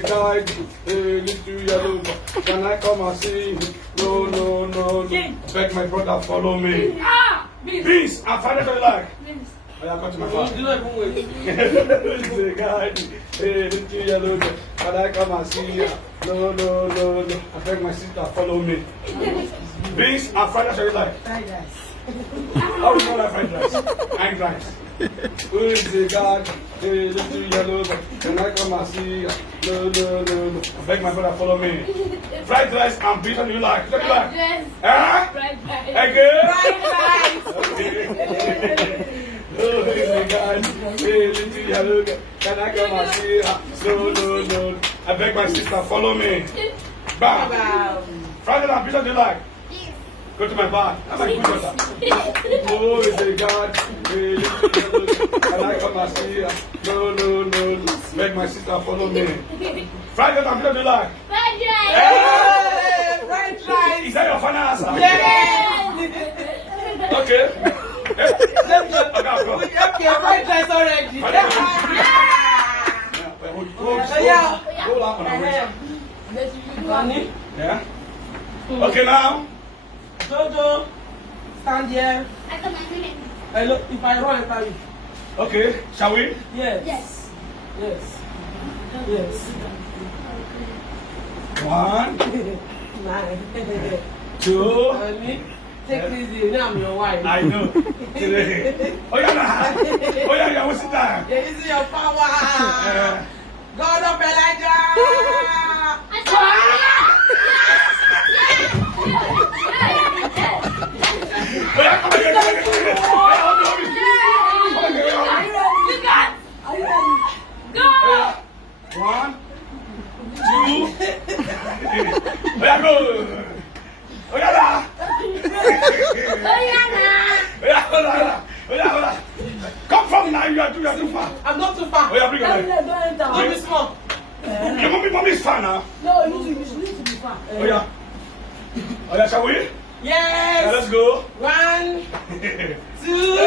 Guide, little yellow, can I come and see? No, no, no, no. Beg my brother, follow me. Beans, I'm finding what you like. I got to my father. Guide, little yellow, can I come and see? No, no, no, no. I beg my sister, follow me. Beans, I'm finding what you like. Fried rice. How do you like fried rice? And rice. Who is the God? Hey, little yellow, can I come and see? No, no, no, no. I beg my brother, follow me. Fried rice and beef, what do you like? What do you like? Yes. Huh? Fried rice. Again? Fried rice. Okay. Oh, is the God? Hey, little yellow, can I come and see? No, no, no. I beg my sister, follow me. Bam. Wow. Fried rice and beef, what do you like? Go to my bar. I'm a good daughter. Oh, is a God. Hey, little yellow, can I come and see? No, no, no, no. Beg my sister, follow me. Fried rice and beef, what do you like? Fried rice. Hey, fried rice. Is that your final answer? Yes. Okay. Hey, go. Okay, fried rice already. Hold on on the waist. Yeah. Okay now. Jojo, stand here. I come and do it. I look, if I run, I tell you. Okay. Shall we? Yes. Yes. Yes. Yes. 1, 9. 2. Honey, take this easy. Now I'm your wife. I know. 3. Oh yeah, nah. Oh yeah, yeah. What's it time? You're using your power. God of Elijah. Oh yeah, come again. Are you ready? Go! 1, 2. Oh yeah, go. Oh yeah, nah. Oh yeah. Come from now, you are too far. I'm not too far. Oh yeah, bring your leg. Don't be small. Your mommy is far now. No, you need to be far. Oh yeah. Oh yeah, shall we? Yes. Yeah, let's go. 1, 2.